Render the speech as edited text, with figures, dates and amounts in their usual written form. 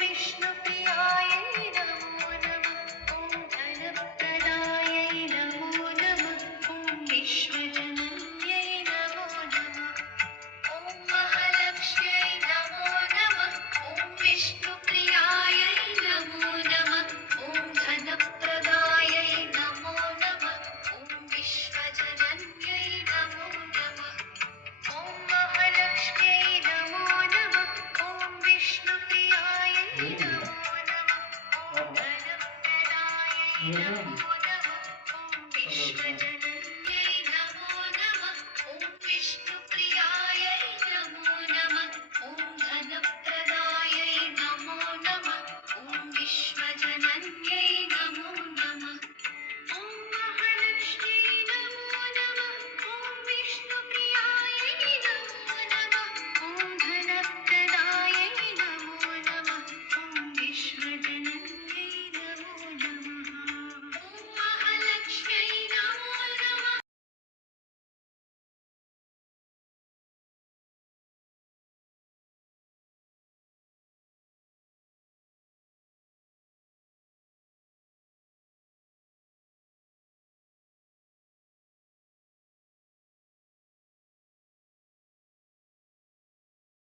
विष्णुप्रियायै नमो नमः। ॐ धनप्रदायै नमो नमः। ॐ विश्वजनन्यै नमो नमः। ॐ महालक्ष्म्यै नमो नमः। ॐ विष्णुप्रियायै नमो नमः। ॐ धनप्रदायै नमो नमः। ॐ विश्वजनन्यै नमो नमः। ॐ महालक्ष्म्यै नमो नमः। ॐ विष्णुप्रियायै नमो नमः। ॐ धनप्रदायै नमो